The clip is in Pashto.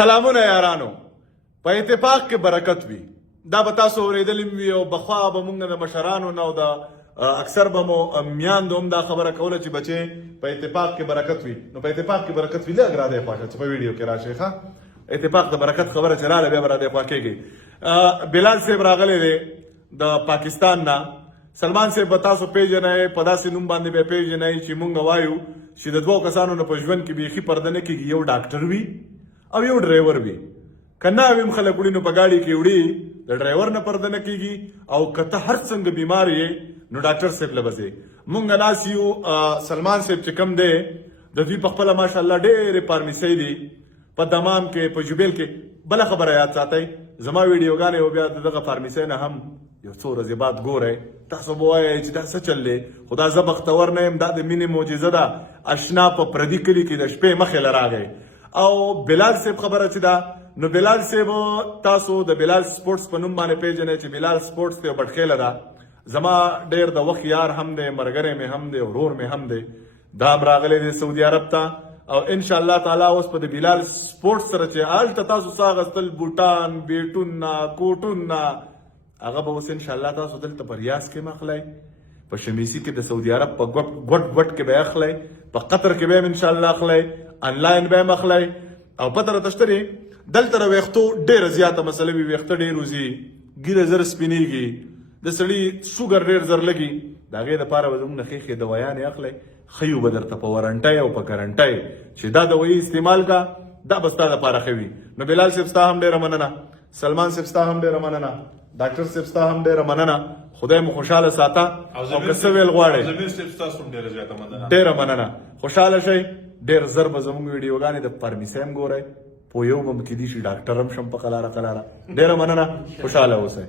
سلامونه یارانو په اتفاق کې برکت وي دا به تاسو اورېدلی وي او بخوا به موږ د مشرانو نه او د اکثر به مو میاندو هم دا خبره کوله چې بچې په اتفاق کې برکت وي نو په اتفاق کې برکت وي لږ راځئ خوا چې په ویډیو کې راشئ ښه اتفاق د برکت خبره چې راغله بیا به راځئ خوا کېږي بلال صاحب راغلی دی د پاکستان نه سلمان صاحب به تاسو پیژنئ په داسې نوم باندې به پیژنئ چې موږ وایو چې د دوو کسانو نه په ژوند کې بیخي پرده نه کېږي یو ډاکټر وي او یو ډرایور وي که نه ویم خلک وړي نو په ګاډي کې وړي د ډرایور نه پرده نه کېږي او که ته هر څنګه بیمار یې نو ډاکټر صاحب له بځې مونږ ناست یو سلمان صاحب چې کوم دی د دوی په خپله ماشاءالله ډېرې فارمیسۍ دي په دمام کې په جوبیل کې بله خبره یاد ساتئ زما ویډیوګانې او بیا د دغه فارمیسۍ نه هم یو څو ورځې بعد ګورئ تاسو به وایئ چې دا څه چل دی خو دا زه بختور نه یم دا د مینې معجزه ده اشنا په پردي کلي کې د شپې مخې له راغی او بلال صاحب خبره چې ده نو بلال صاحب تاسو د بلال سپورټس په نوم باندې پیژنئ چې بلال سپورټس ته بټخیله ده زما ډېر د وخت یار هم دی ملګری مې هم دی ورور مې هم دی دا هم راغلی دی سعودي عرب ته او انشاءالله تعالی اوس په د بلال سپورټس سره چې هلته تاسو څه اخیستل بوټان بیټونه کوټونه هغه به اوس انشاءالله تاسو دلته په ریاض کې هم اخلی په شمیسي کې د سعودي عرب په ګوټ کې به اخلی په قطر کې به هم انشاءالله اخلی انلاین به هم اخلی او پته راته شته دی دلته د ویښتو ډېره زیاته مسله وي ویښته ډېر وځي ږیره زر سپینېږي د سړي شوګر ډېر زر لګي د هغې دپاره به زموږ نه ښې ښې دوایانې اخلی ښیو به درته په وارنټۍ او په ګارنټۍ چې دا دوایي استعمال کا دا به ستا دپاره ښه وي نو بلال صاحب ستا هم ډېره مننه سلمان صاحب ستا هم ډېره مننه ډاکټر صاحب ستا هم ډېره مننه خدای مو خوشحاله ساته او که څه ویل غواړئ ډېره مننه خوشحاله شئ ډېر زر به زموږ ویډیوګانې د فارمیسۍ هم ګورئ پویو به م کیدای شي ډاکټر هم شم په قلاره ډېره مننه خوشحاله اوسئ